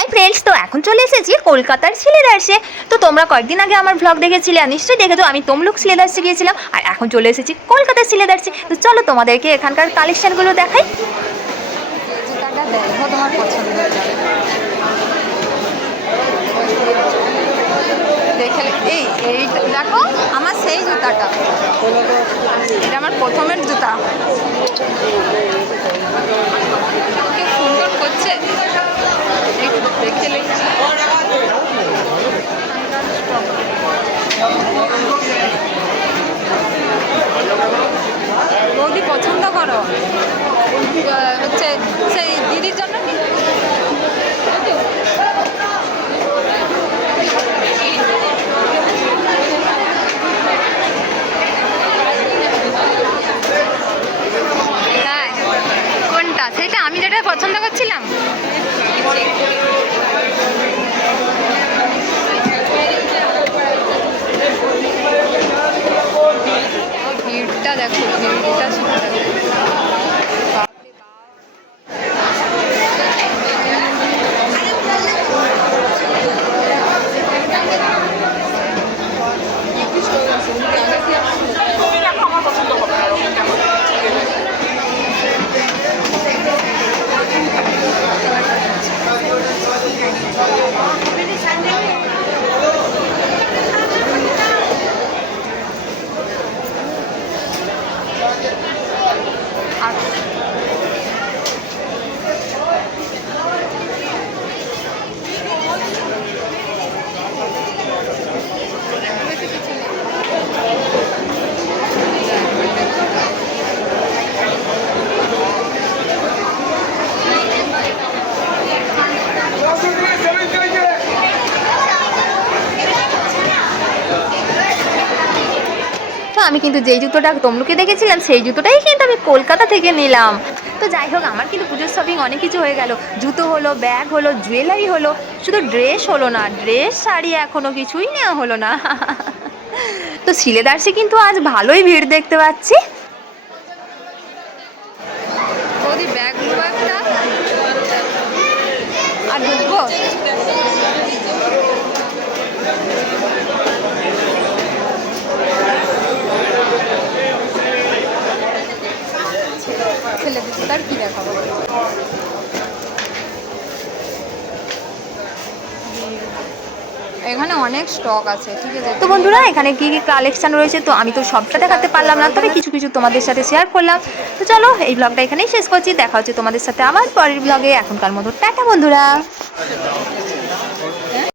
Hi friends তো এখন চলে এসেছি কলকাতার সিলেদার্সে। তো তোমরা কয়েকদিন আগে আমার ভ্লগ দেখেছিলে নিশ্চয়ই দেখেছ, আমি তমলুক সিলেদার্সে গিয়েছিলাম, আর এখন চলে এসেছি কলকাতার সিলেদার্সে। তো চলো তোমাদেরকে এখানকার কালেকশনগুলো দেখাই। এই এই দেখো, আমার সেই জুতাটা। এটা আমার প্রথমের জুতা করছে একটু দেখে নিচ্ছি। বৌদি পছন্দ করো? হচ্ছে সেই দিদির জন্য? কি তাই? কোনটা? সেটা আমি যেটা পছন্দ করছিলাম। দেখো ভিড়টা শুনে দেখো বাপরে বাপ। আর তো আমি কিন্তু যেই জুতোটা তমলুকে দেখেছিলাম, সেই জুতোটাই কিন্তু আমি কলকাতা থেকে নিলাম। তো যাই হোক, আমার কিন্তু পুজোর শপিং অনেক কিছু হয়ে গেল। জুতো হলো ব্যাগ হলো জুয়েলারি হলো, শুধু ড্রেস হলো না ড্রেস শাড়ি এখনও কিছুই নেওয়া হলো না। তো সিলেদার্সে কিন্তু আজ ভালোই ভিড় দেখতে পাচ্ছি। আর ঢুকবো? ছেলেদের তার কি দেখাবো? এখানে অনেক স্টক আছে, ঠিক আছে? তো বন্ধুরা, এখানে কি কি কালেকশন রয়েছে, তো আমি তো সবটা দেখাতে পারলাম না, তবে কিছু কিছু তোমাদের সাথে শেয়ার করলাম। তো চলো, এই ব্লগটা এখানেই শেষ করছি, দেখা হচ্ছে তোমাদের সাথে আবার পরের ব্লগে এখনকার মতো, টাটা বন্ধুরা!